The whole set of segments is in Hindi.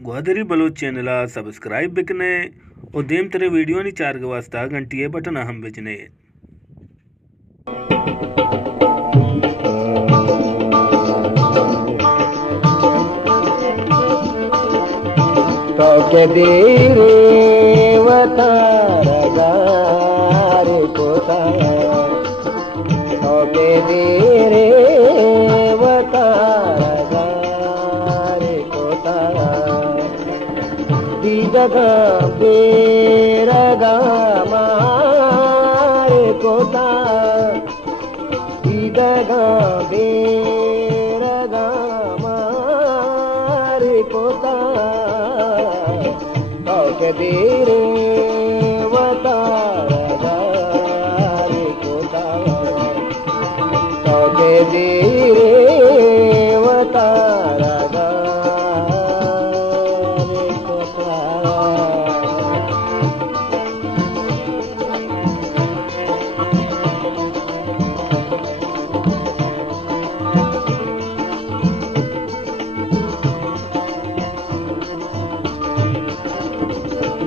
ग्वादरी बलोच चैनल सब्सक्राइब बिकने और देम तेरे वीडियो नहीं चार के वास्ता घंटी बटन हम बेचने। तो के दीरे वतारगार कोता तो के दीरे वतारगार कोता दीदगा बेरगा मार कोता दीदगा बेरगा मार कोता के दीरे वतारगार कोता के दीरे वतारगार कोता।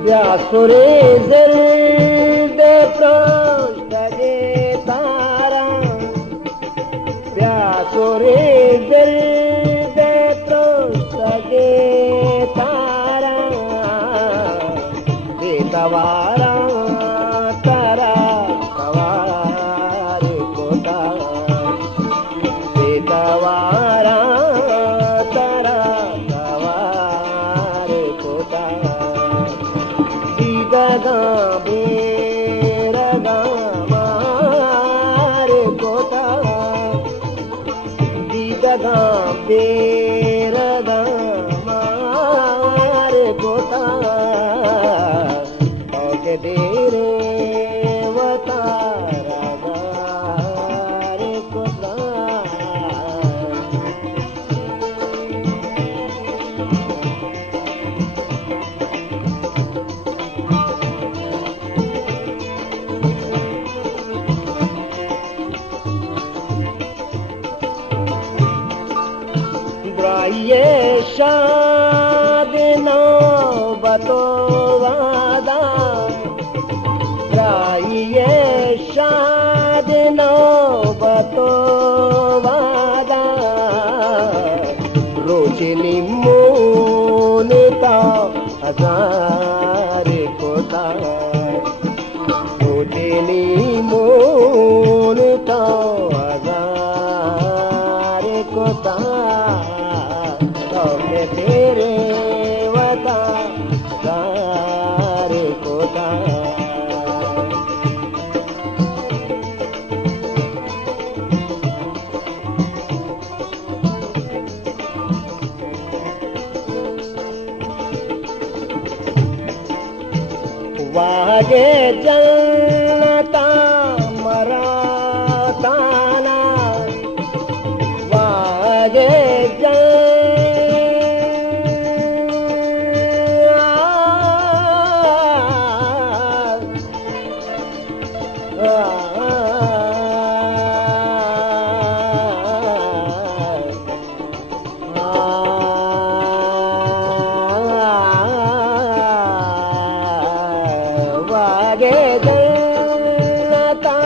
व्यासुरे जल्दे प्रोष्टगे तारा व्यासुरे जल्दे प्रोष्टगे तारा बेतवारा तारा सवार कोता बेतवारा तारा सवार कोता दीदगा बेरगा मार कोता दीदगा बेरगा मार कोता के देरे वतारगार कोता। ये शाद नो बतो वादा ये शाद नो बतो वादा रोशनी मूलता हजार कोता रोशनी मूलता हजार कोता तेरे वतारगार कोता। वागे जलता मराताना वागे वागे जलता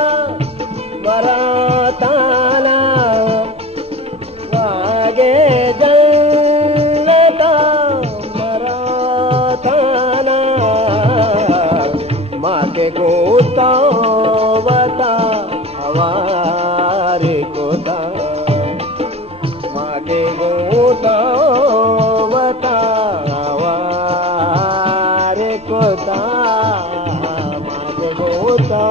मराताना वागे जलता मराताना माँ के गोता वता हवार कोता माँ के गोता वता हवार कोता माँ के गोता।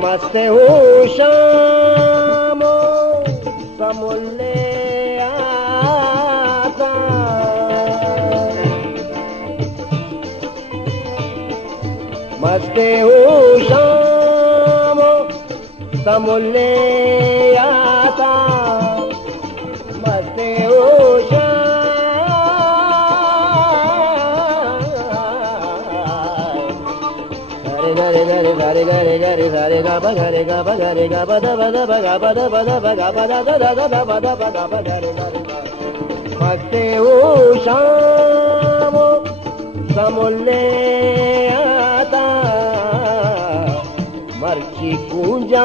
मस्त हो शामो समुल्ले आता मस्त हो शामो समुल्ले आता मस्त हो शाम gare gare gare gare gare gare gare ga ba gare ga ba gare ga ba da ba da ba ga ba da ba da ba ga ba da da da da ba da ba ga ba gare gare मस्ते हो शाम समोल्ले आता मर्ची कुंजा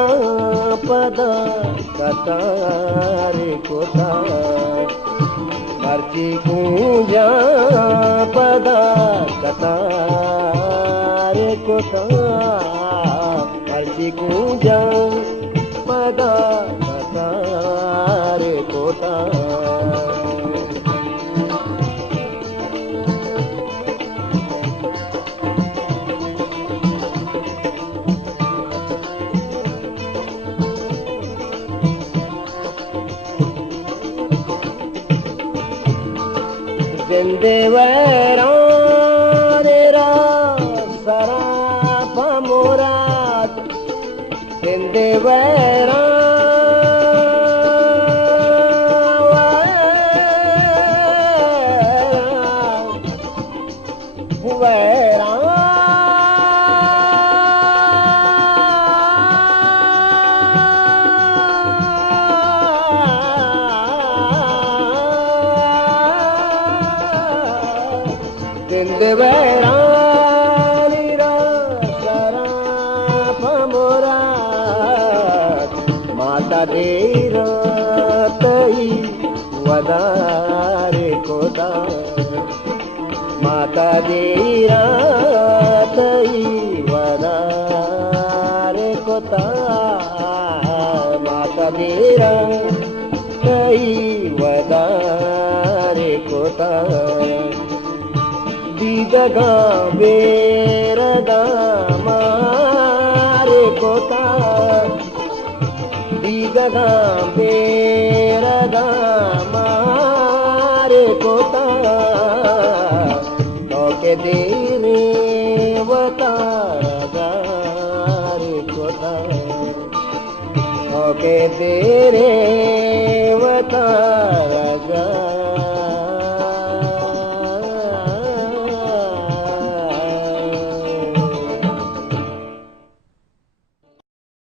पदा कतार कोता मर्ची कुंजा पदा कतार कोता मर्ची कुंजा पदा कतार कोता जिंदेवरा तेरा सरापा मुराद जिंदेवरा वैरा जिंदेवरा माता देरा तई वदारे कोदा माता देरा तई वदारे कोता माता देरा तई वदारे कोता दीदगा बेरदा मारे कोता दीदगा बेरदा मारे कोता तोके देने वतारदारे कोता तोके देने